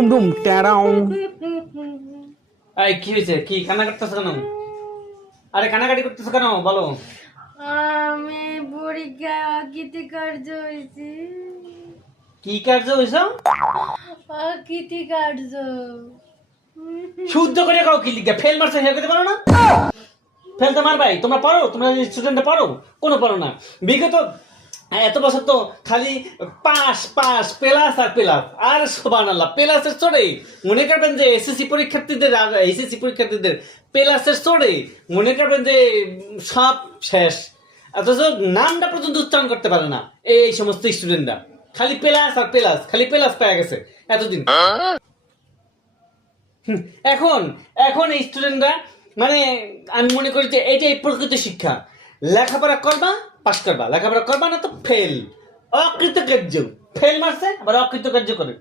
টুমটুম টেরাও। এই কি হয়েছে? কি কান্না করতেছ কেন? আরে কান্নাকাটি করতেছ কেন বলো? আমি পরীক্ষায় অকৃতকার্য হয়েছি। কি কার্য হয়েছ? অকৃতকার্য। শুদ্ধ করে কাউ কি লিখে ফেল মারছে হেরে করতে পারো না? ফেল তো মারবাই। তোমরা পারো? তোমরা স্টুডেন্টরা পারো? কোনো পারো না। বিগত এত বছর তো খালি পাস পাস প্লাস আর প্লাস আর সুবহানাল্লাহ প্লাসের চড়ে মনে করবেন যে এসএসসি পরীক্ষার্থীদের আর এইচএসসি পরীক্ষার্থীদের প্লাসের চড়ে মনে করবেন যে সব শেষ, অথচ নামটা পর্যন্ত উচ্চারণ করতে পারে না এই সমস্ত স্টুডেন্টরা। খালি প্লাস আর প্লাস, খালি প্লাস পেয়ে গেছে এতদিন। এখন এখন এই স্টুডেন্টরা মানে আমি মনে করি যে এটাই প্রকৃত শিক্ষা। লেখাপড়া করবা পাস করবা, লেখাপড়া করবা না তো ফেল। অকৃতকার্য, ফেল মারছে আবার অকৃতকার্য করে।